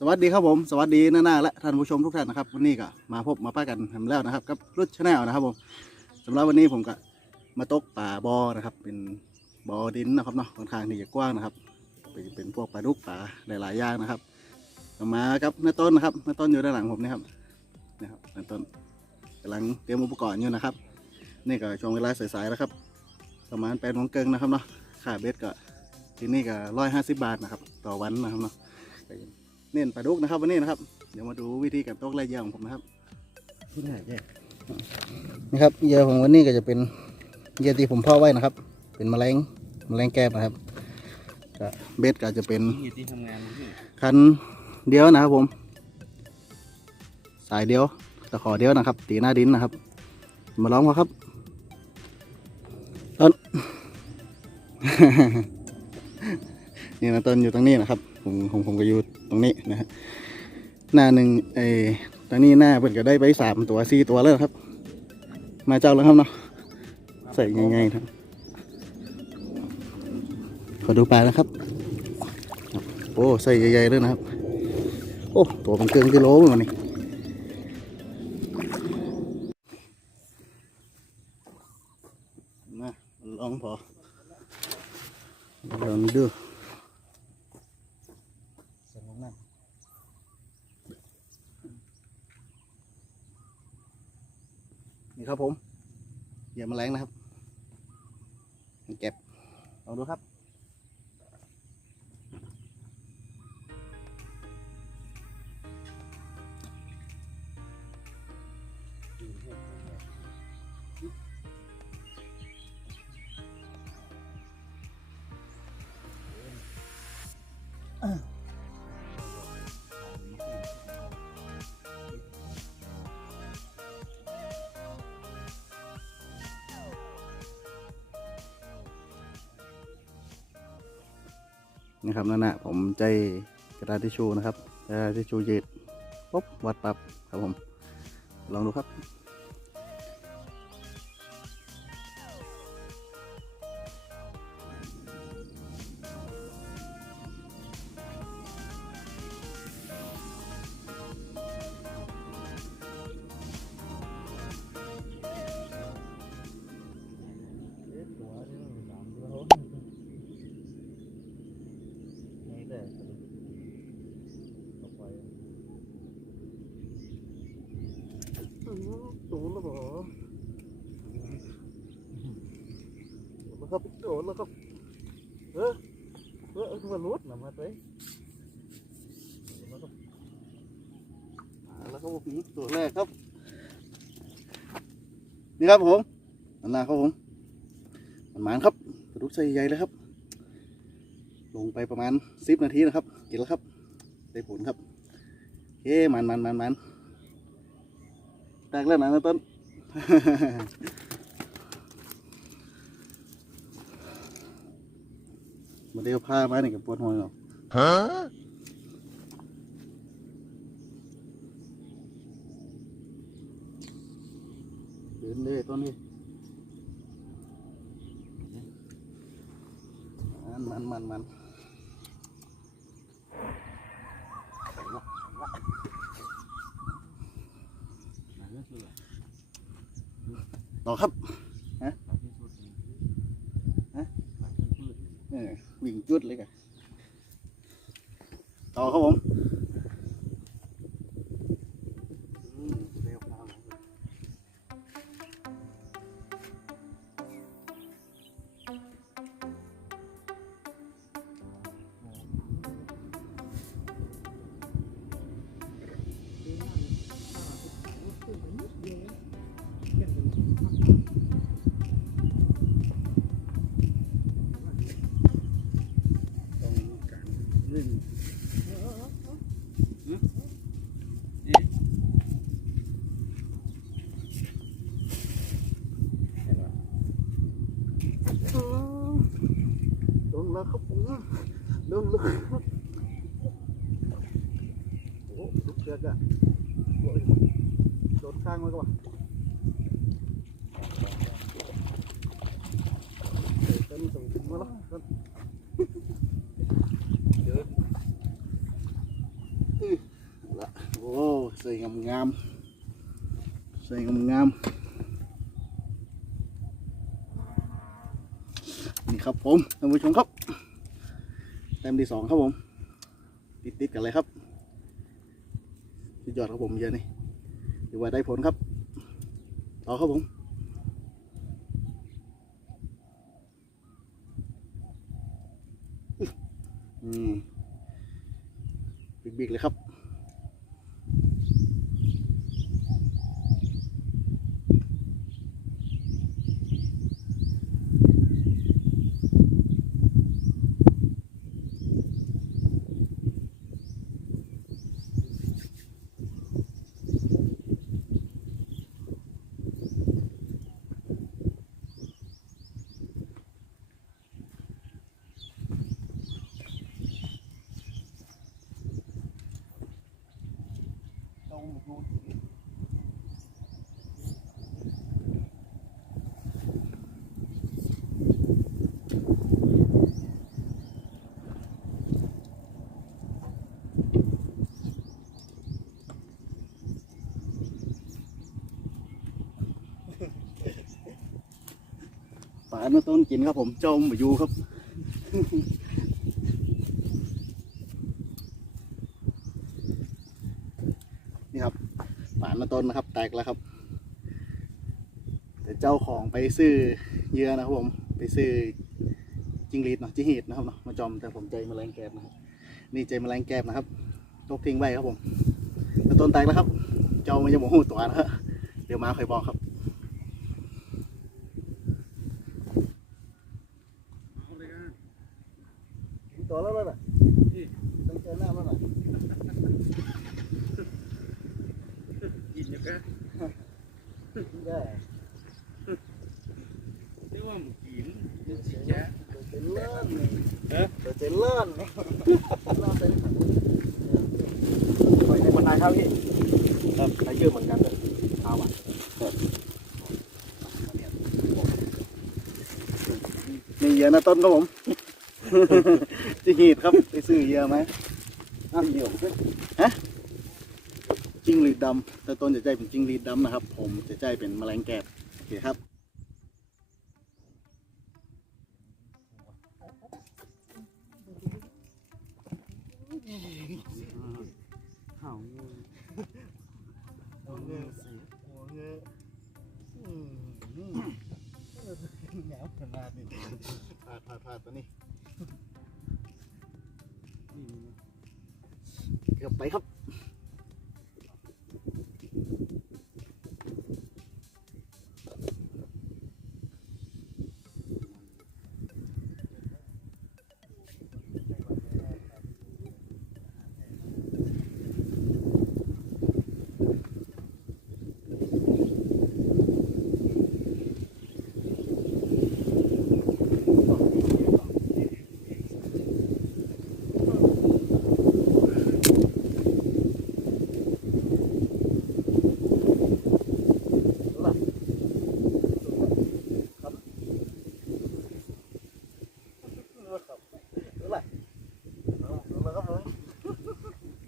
สวัสดีครับผมสวัสดีหน้าๆและท่านผู้ชมทุกท่านนะครับวันนี้ก็มาพบมาป้ากันทำแล้วนะครับกับรุ่ชาแนลนะครับผมสำหรับวันนี้ผมก็มาตกป่าบอนะครับ เป็นบอดินนะครับเนาะค่อนข้างที่จะกว้างนะครับ เป็นพวกปลาดุกปลาหลายๆอย่างนะครับมากับน้าต้นนะครับน้าต้นอยู่ด้านหลังผมนะครับนะครับน้าต้นกำลังเตรียมอุปกรณ์อยู่นะครับนี่ก็ช่วงเวลาสายๆแล้วครับ ประมาณแปดโมงเกิงนะครับเนาะค่าเบ็ดก็ที่นี่ก็ร้อยห้าสิบบาทนะครับ ต่อวันนะครับเนาะ เน้นปลาดุกนะครับวันนี้นะครับ เดี๋ยวมาดูวิธีการตกไล่เหยื่อของผมนะครับที่ไหนเนี่ยนะครับเหยื่อของวันนี้ก็จะเป็นเหยื่อที่ผมเพาะไว้นะครับ เป็นแมลงแมลงแก้บนะครับก็เบ็ดก็จะเป็นที่ที่ทำงานนี่คันเดียวนะครับผม สายเดียวตะขอเดียวนะครับ ตีหน้าดินนะครับ มาลองมาครับต้นนี่นะต้นอยู่ตรงนี้นะครับ ผมผมผมก็อยู่ตรงนี้นะฮะหน้าหนึ่งไอ้ตรงนี้หน้าเพิ่นก็ได้ไปสามตัวสี่ตัวแล้วครับ มาเจ้าแล้วครับเนาะใส่ง่ายๆครับขอดูปลานะครับ โอ้ใส่ใหญ่ๆเลยนะครับ โอ้ตัวมันเกินกิโลเหมือนกันนี่มาลองพอลองดู สนุกนั่น นี่ครับผมอย่ามาแรงนะครับเก็บลองดูครับ นะครับนั่นนะผมใจกระดาษทิชชูนะครับกระดาษทิชชูยืดปุ๊บวัดปรับครับผม ลองดูครับ แล้วก็แล้วก็ผมตัวแรกครับ นี่ครับผมอันนาครับผมมันหมานครับกระดูกใส่ใหญ่เลยครับ ลงไปประมาณสิบนาทีนะครับ กินแล้วครับ ได้ผลครับเฮ้มันมันมันมันแตกแล้วนะนะต้นมาเดียวผ้ามาเนี่ยกับปวดหัวเนาะ เดินเลยต้นนี้มันมันมันมันต่อครับ ครับผมท่านผู้ชมครับแต้มที่สองครับผม ติดติดกันเลยครับสุดยอดครับผมเยอะนี่ถือว่าได้ผลครับ ต่อครับผมอืมบิ๊กๆเลยครับ ป่าเมื่อต้นกินครับผมจมอยู่ครับ นี่ครับป่าเมื่อต้ นนะครับ แตกแล้วครับ แต่เจ้าของไปซื้อเหยื่อนะครับผม ไปซื้อจิงหรีดเนาะจิงหีดนะครับเนาะมาจอมแต่ผมใจแมลงแกบนะครับนี่ใจแมลงแกบนะครับตกทิ้งไว้ครับผมเมื่อต้นแตกแล้วครับ เจ้ามันจะหมหูตัวนะฮะเดี๋ยวมาคอยบอกครับตัวแล้วล่ะต้องเจอหน้ามันหน่อย กินอยู่กัน ได้เรียกว่าหมูกินเดี๋ยวสิจ๊ะเดี๋ยวจะเลื่อนเลยเอ๊ะเดี๋ยเลื่อนเลยเลื่อนไปเลยไปในคนไทยครับพี่ครับใช้ชื่อเหมือนกันเลยข้าวอะมีเยื่อนะต้นครับผมจิงหีดครับไปซื้อเยื่อไหมอะเดี๋ยวฮะ จิ้งหรีดดำแต่ต้นจะใจเป็นจิ้งหรีดดำนะครับ ผมจะใจเป็นแมลงแกบโอเคครับข้าวงูหัวเงือหัวเงืออืมอืมเหงาขนาดนี้พลาดพลาดพลาดตัวนี้เกือบไปครับ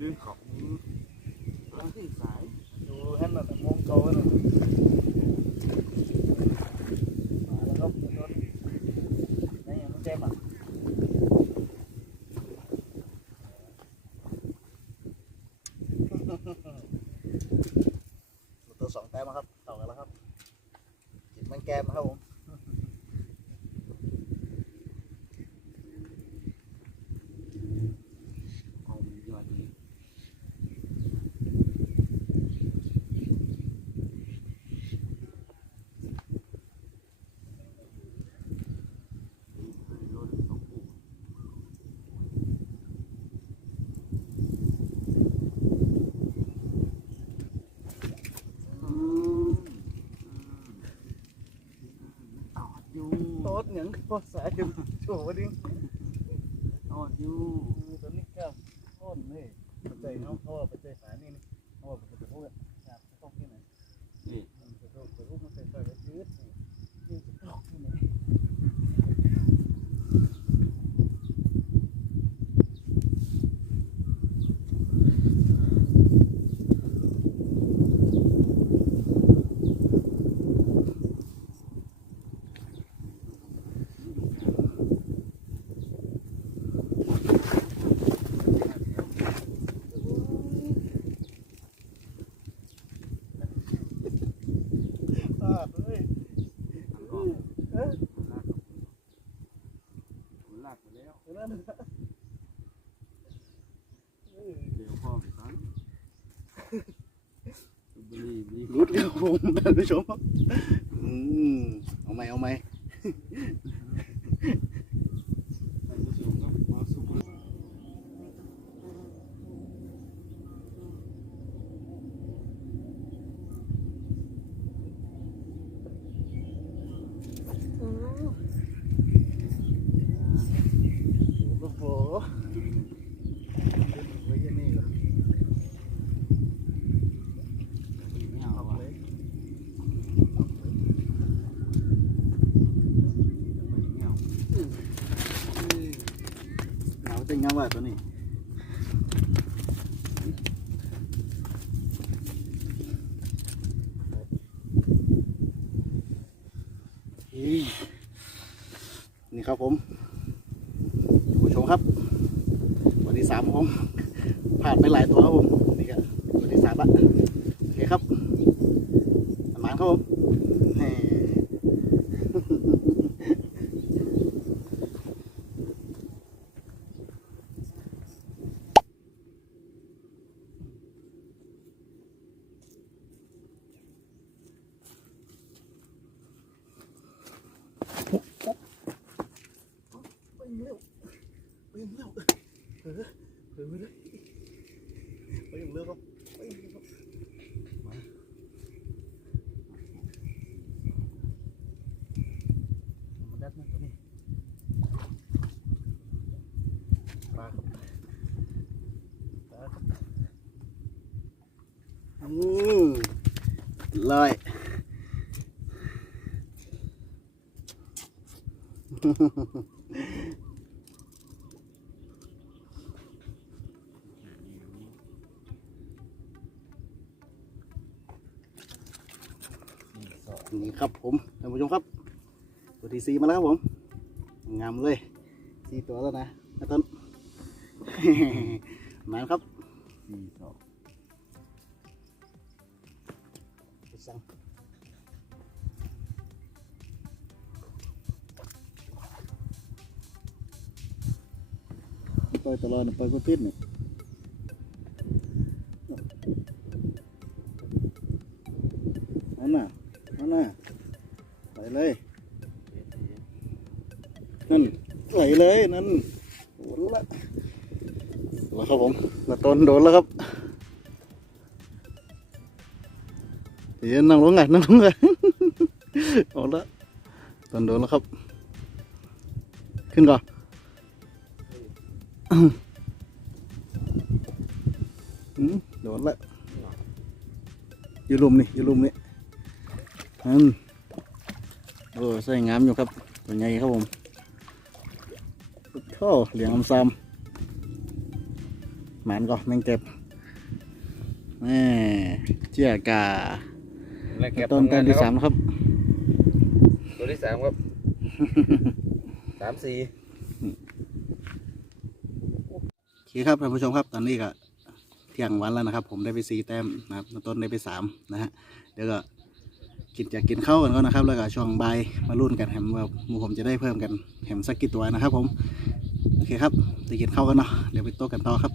ดึงของเอาสิสาย ดูให้มันแบบมองเขาไว้หน่อยมาแล้วครับรถได้ยังไม่เจ็บอะตัวสองแต้มครับต่อกันแล้วครับจิตมัน แก้มครับผม เอายอดนี้ อยู่ โต๊ดหยัง ก็สายอยู่โฉวดิ้งตอดอยู่ตัวนี้แก้มต้นนี่ปัจจัยเขาเพราะว่าปัจจัยสายนี่นี่เพราะว่ามันจะพูดอยากต้องที่ไหน นี่ มันจะต้องจะรูปมันเป็นแบบยืดนี่นี่จะตกที่ไหน ครับผมท่านผู้ชม อืมเอาไหมเอาไหม ท่านผู้ชมครับมาสู่ โอ้โหไว้ยังนี่เหรอไม่เอาเลย เอาจริงามว่าตัวนี้นี่ครับผมผู้ชมครับ วันที่สามผมผ่านไปหลายตัวครับผม นี่ก็วันที่สามละโอเคครับประมาณครับผมแหม่ไปเร็วไปเร็วเออ เร็วเลยไปอย่างเร็วครับไปอย่างเร็วครับมามาดัดนะตัวนี้ปลาครับปลาครับอืม ลอยนี่ครับผมท่านผู้ชมครับ ตัวที่สีมาแล้วครับผม งามเลยสีตัวแล้วนะนะต้นมาครับ สั่งปล่อยตลอดปล่อยก็พิษนี่เอาหน่าเอาหน่าไหลเลยนั่นไหลเลยนั่นโอ้รู้ละแล้วครับผมละตนโดนแล้วครับ เดี๋ยนั่งลงไงนั่งลงไงเอาละต้นโดนแล้วครับ ขึ้นก่อนอืมโดนละอยู่ลุมนี่อยู่ลุมนี่อืมโอ้ใส่งามอยู่ครับตัวใหญ่ครับผมโอ้เหลียงอำซำหมันก็แมงเก็บแม่เจียกา และเก็บต้นทำต้งานนที่นะครับสามครับ ตัวที่สามครับ สามสี่โอเคครับท่านผู้ชมครับตอนนี้ก็เที่ยงวันแล้วนะครับ ผมได้ไปสี่แต้มนะครับต้นได้ไปสามนะฮะเดี๋ยวก็กินจะกินข้าวกันก่อนนะครับ แล้วก็ช่วงบ่ายมาลุ้นกันแฮมว่าหมูผมจะได้เพิ่มกันแฮมสักกี่ตัวนะครับ ผมโอเคครับไปกินข้าวกันเนาะเดี๋ยวไปโต๊ะกันต่อครับ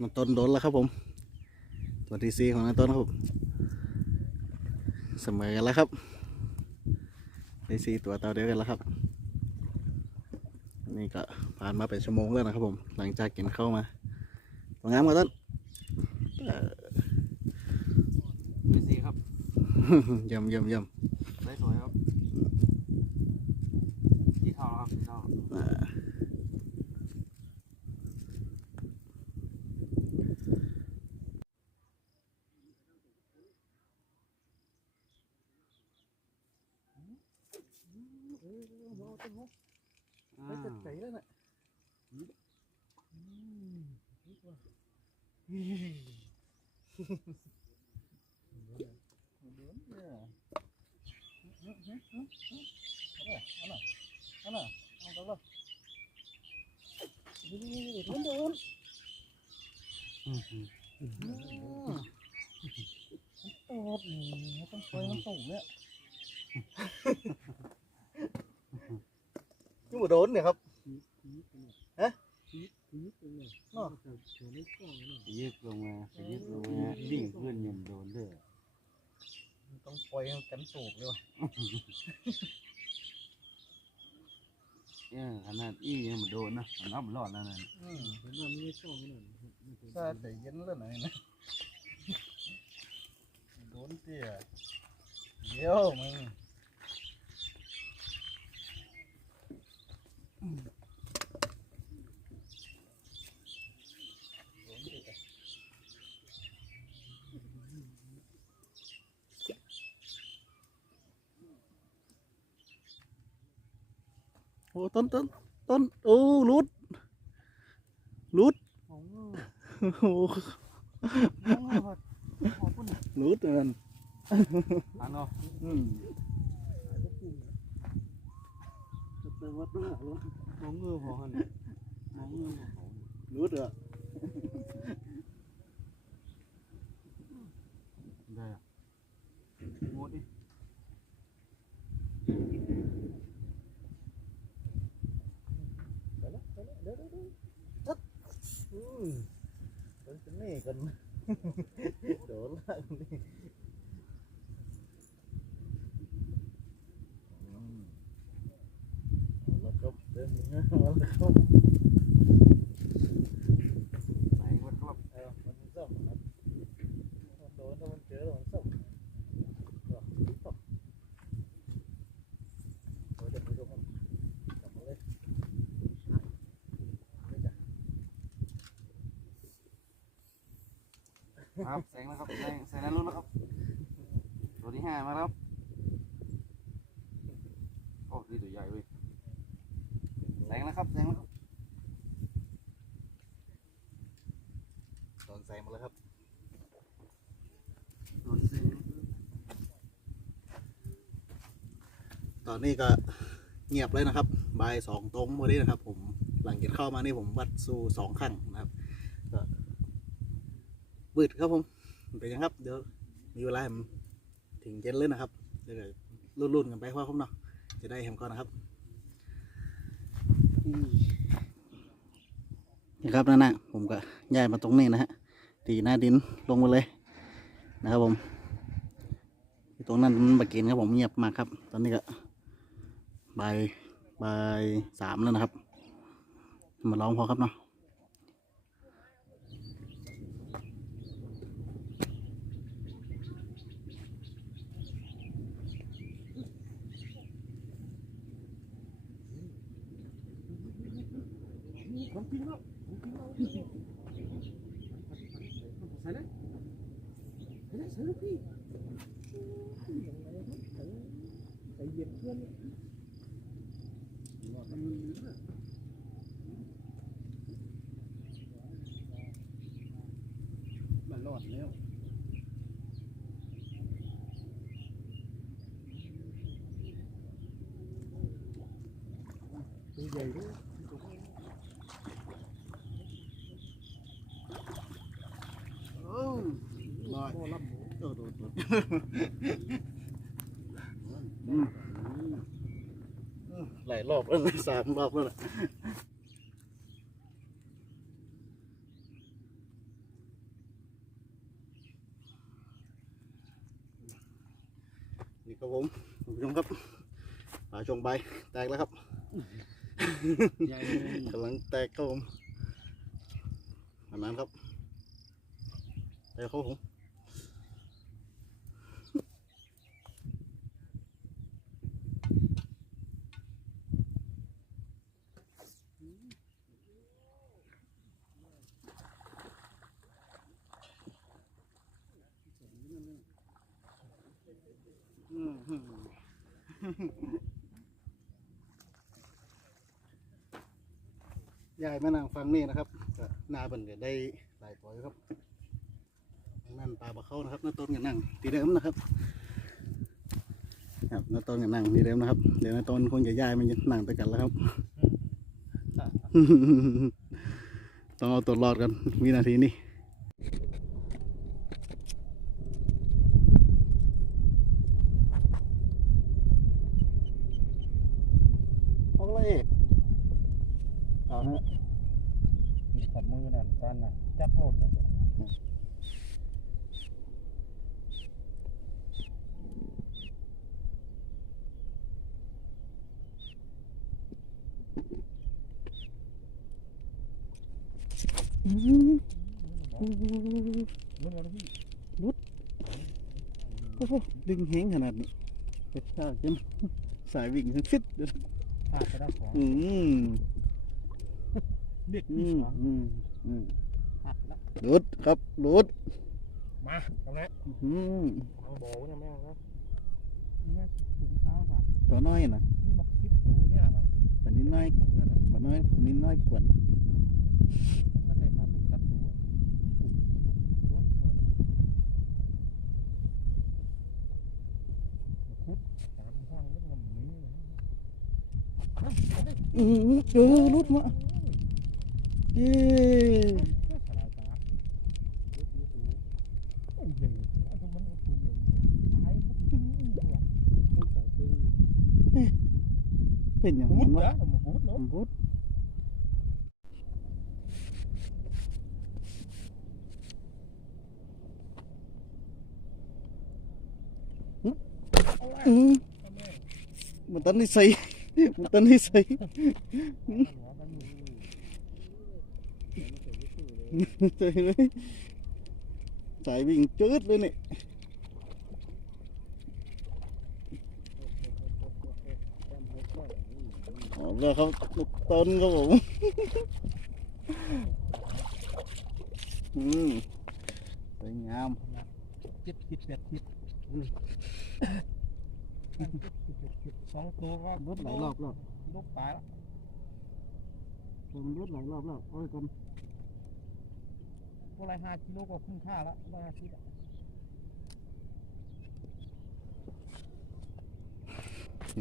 น้ำต้นโดนแล้วครับผม ตัวที่สี่ของน้ำต้นครับผมเสมอกันแล้วครับได้สี่ตัวเต่าเดียวกันแล้วครับ นี่ก็ผ่านมาเป็นชั่วโมงแล้วนะครับผม หลังจากกินข้าวมาสวยงามกว่าต้นเอ่อตัวที่สี่ครับเยี่ยมเยี่ยมเยี่ยม ได้สวยครับกี่เท่าแล้วครับกี่เท่า อ่าไม่เจ็บใจแล้วน่ะ เอาน่ะเอาตรงเะยึกลงมายึกลงมาดิ่งขึ้นยมโดนเด้อต้องปล่อยให้กันสูบเลยว่ะเออขนาดอี้ยังมาโดนนะมันรับรอดแล้วนั่นอืมซาแต่เย็นแล้วไหนนะโดนเตี้ยเดี๋ยวมึงโอ้ต้นต้นต้นโอ้รุดรุดโอ้รุดเงินอันเนาะอืมแต่ว่าต้องหาลูกมองเงือพอหันมองเงือพอรุดเหรอได้อะงดดิ ไปแล้วไปแล้วเดี๋ยวเดี๋ยวเดี๋ยวทัดอืมเป็นจะนี่กัน โดนละนี่อืมเอาละครับเดินมาเอาละครับ ไหนวัดครับ เออมันส้มนะครับมันโดนถ้ามันเจอแล้วมันส้มก็ส้มโอ้ยเดี๋ยวไปดูครับกลับมาเลยนะเดี๋ยวจ้ะ ครับแสงแล้วครับแสงแสงนั้นลุ้นแล้วครับตัวที่ห้ามาแล้วครับโอ้นี่ตัวใหญ่เว้ยแสงแล้วครับแสงแล้วครับตอนใส่มาแล้วครับโดนแสงตอนนี้ก็เงียบเลยนะครับบ่ายสองตรงวันนี้นะครับ ผมหลังจากเข้ามานี่ผมวัดสู้สองครั้งนะครับ บืดครับผมเป็นยังครับ เดี๋ยวมีเวลาผมถึงเย็นเลยนะครับเดี๋ยวรุ่นๆกันไปว่าผมเนาะจะได้เห็นก่อนนะครับนี่ครับนั่นนะผมก็ย้ายมาตรงนี้นะฮะตีหน้าดินลงมาเลยนะครับผมตรงนั้นมันบกินครับผมเงียบมากครับ ตอนนี้ก็บ่ายบ่ายสามแล้วนะครับ มาลองพอครับเนาะมันรอดแล้วตัวใหญ่ด้วยโอ้ลอยโดดโดดโดดอืม หลายรอบแล้วนะสามรอบแล้วนะนี่ครับผมคุณผู้ชมครับปลาชงใบแตกแล้วครับใหญ่กำลังแตกครับผมอันนั้นครับแตกครับผม ยายแม่นางฟังนี่นะครับก็นาเป็นก็ได้หลายตัวอยครับ นั่นปลาบะเข้านะครับน้าต้นกันนั่งตีเดิมนะครับ ครับน้าต้นกันนั่งตีเดิมนะครับ เดี๋ยวน้าต้นคงจะย้ายมันนั่งไปกันแล้วครับ ต้องเอาตัวรอดกันวินาทีนี้เอาเลยเอาฮะ กับมือนั่นตอนน่ะจับโหลดเลย อืมมันอะไรพี่โอ้โหดึงแห้งขนาดนี้กระชากจนสายวิ่งทั้งฟิตเดี๋ยขาดไปได้ของอืมเด็กอืที่มอืมอืมขาดแล้วหลุดครับหลุดมาตรงนี้อืมเอาโบนะแม่นี่งเท้าค่ะตัวน้อยนะนี่มาคลิปดูเนี่ยครับตัวนี้น้อยแหละตัวน้อยตัวนี้น้อยกว่านั่นเลยครับจับดูคุดตามห้องนี่มันมี อืมเออหลุดมาเย้สลาย ตาโอ้ยยังมันมันตัวใหญ่ตายมันตึ้งเลยต้องใส่ตึ้งเป็นอย่างบูนั้ดนวะนะมันบูดเนาะบุดอืมมันตันนิสัยมันตันนิสัยใช่เลยสายวิ่งจืดเลยนี่เอาแล้วครับลูกต้นครับผมอืมสวยงามเจ็ดสิบแปดสิบสองตัวก็รถหลายรอบแล้วลูกตายแล้วผมรถหลายรอบแล้วโอ้ยกันตัวละห้ากิโลก็คุ้มค่าแล้วว่าคิดอะ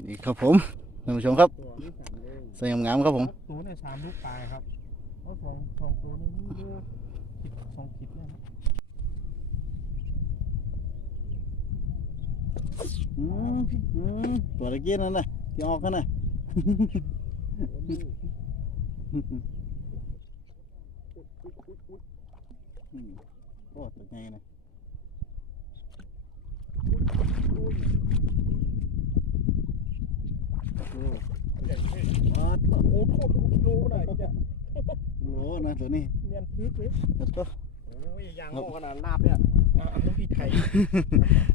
นี่ครับผมท่านผู้ชมครับตัวนี้สามเลยสวยงามๆครับผม ตัวเนี่ยสามลูกตายครับแล้วสองสองตัวนี้นี่ดูสิบสองสิบนะครับ อืมอืม ตัวตะเกี้นั่นนะที่ออกกันนะโอ้ตัวใหญ่นะโอ้โหโลได้จ้ะโหนะตัวนี้เนียนพึกเลยตัวโอ้ยยางโง่ขนาดลาบเนี่ย อะลูกพี่ไทย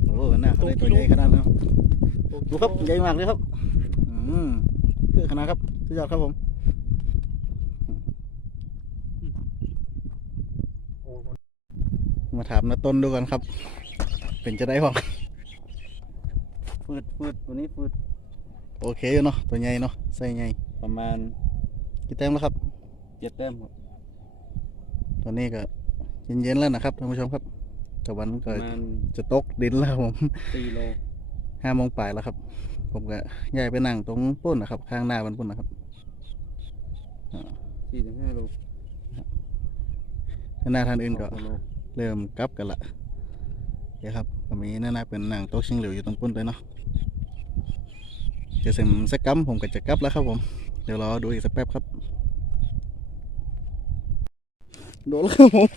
โอ้น่าเขาได้ตัวใหญ่ขนาดนั้นดูครับใหญ่มากเลยครับอืมคือขนาดครับสุดยอดครับผมโอ้โหมาถามนาต้นดูกันครับ เป็นจะได้บ้างฟืดฟืดตัวนี้ฟืดโอเคอยู่เนาะตัวใหญ่เนาะใส่ใหญ่ประมาณกี่แต้มแล้วครับเจ็ดแต้มครับตอนนี้ก็เย็นๆแล้วนะครับท่านผู้ชมครับ ตะวันปก็ระมาณจะตกดินแล้วครับผมสี่โลห้าโมงปลายแล้วครับ ผมก็ย้ายไปนั่งตรงปุ้นนะครับ ข้างหน้ามันปุ้นนะครับสี่ถึงห้าโลข้างหน้าท่านอื่นก็สงโลเริ่มกลับกันละเดี๋ยวครับก็มีนั่นนะเป็นหนังโต๊ะชิงเหลวอยู่ตรงปุ้นเลยเนาะจะเสร็จสักกัมผมก็จะกลับแล้วครับผม เดี๋ยวรอดูอีกสักแป๊บครับ โดนแล้วครับผม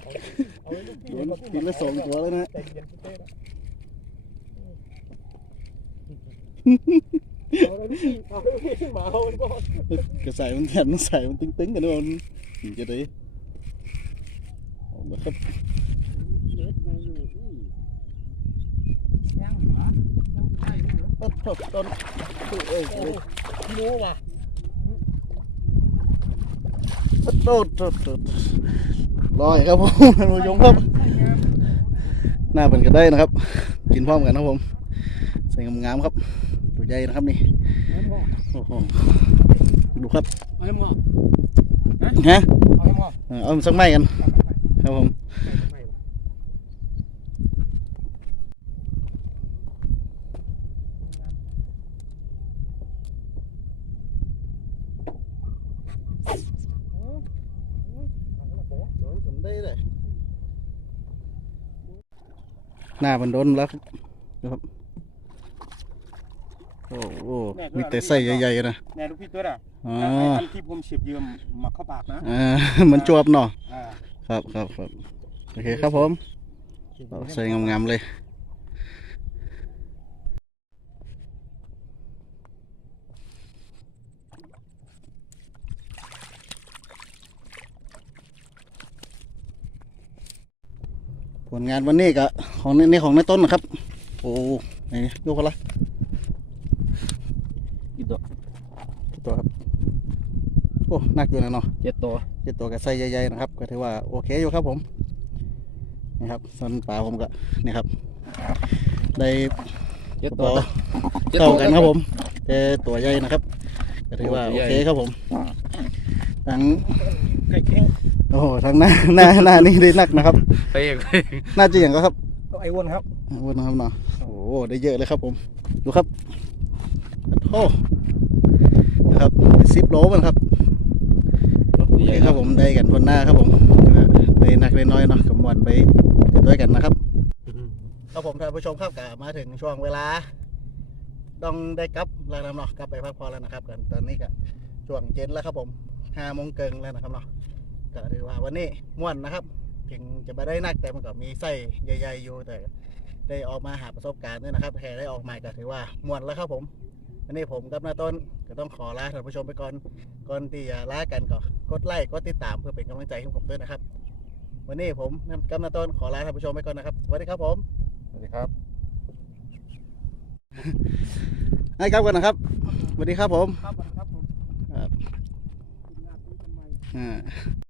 เอาไว้ลูกพี่ โดนกินแล้วสองตัวแล้วนะใจเย็นพี่เต้นะเอาเลยลูกพี่เอาเลยลูกพี่หมาเอาไปก่อนกระสายมันแถมมันใส่มันตึงๆกันด้วยมันถึงจะได้เอาละครับยังเหรอยังใช่ไหมเหรอต้นต้นต้นเอ้ยโอ้กิโลว่ะต้นต้นต้นต้น ลอยครับผมท่านผู้ชมครับ หน้าเป็นก็ได้นะครับ กินพร้อมกันนะครับผม ใส่งามๆครับ ตัวใหญ่นะครับนี่โอ้โหดูครับเอาให้หมอฮะเอาให้หมอเออเอาสักไม้กัน ครับผม หน้ามันโดนแล้วครับดูครับโอ้โหมีแต่ไส้ใหญ่ๆนะแม่ลูกพี่ตัวน่ะอ๋อไอ้อันที่ผมเฉียบเยืมมาเข้าปากนะอ่ามันจวบเนาะอ่าครับครับครับโอเคครับผมเอาใส่งามๆเลย ผลงานวันนี้ก็ของในนี่ของในต้นนะครับ โอ้นี่ดูกันละกี่ตัวกี่ตัวครับโอ้หนักอยู่นะเนาะเจ็ดตัวเจ็ดตัวกับไส้ใหญ่ๆนะครับ ก็ถือว่าโอเคอยู่ครับผมนี่ครับส่วนปลาผมก็นี่ครับ ได้เจ็ดตัตัววเท่ากันครับผมแต่ตัวใหญ่นะครับก็ถือว่าโอ้โอตัวใหญ่เคครับผมทั้งไข่เค็ง โอ้โหทั้งหน้าหน้าหน้านี่ได้หนักนะครับไปเองหน้าจะอย่างก็ครับก็ไอ้อ้วนครับวนนะครับเนาะโอ้โหได้เยอะเลยครับผม ดูครับโอ้นะครับสิบโลมันครับโอเคครับผมได้กันคนหน้าครับผมได้หนักได้น้อยเนาะกับมวนไปไปด้วยกันนะครับครับผมท่านผู้ชมครับกมาถึงช่วงเวลา ต้องได้กลับแล้วนะเนาะกลับไปพักผ่อนแล้วนะครับกันตอนนี้ก็ช่วงเย็นแล้วครับผมห้าโมงเกิงแล้วนะครับเนาะ ก็ถือว่าวันนี้ม่วนนะครับ ถึงจะไม่ได้นักแต่มันก็มีไส้ใหญ่ๆอยู่แต่ได้ออกมาหาประสบการณ์ด้วยนะครับแค่ได้ออกใหม่ก็ถือว่าม่วนแล้วครับผมวันนี้ผมกับนาต้นก็ต้องขอลาท่านผู้ชมไปก่อนก่อนที่จะลากันก็กดไลค์กดติดตามเพื่อเป็นกำลังใจให้ผมด้วยนะครับ วันนี้ผมกับนาต้นขอลาท่านผู้ชมไปก่อนนะครับสวัสดีครับผมสวัสดีครับให้ครับกันนะครับสวัสดีครับผมครับสวัสดีครับผมครับทีมงานนี้ทำไมอ่า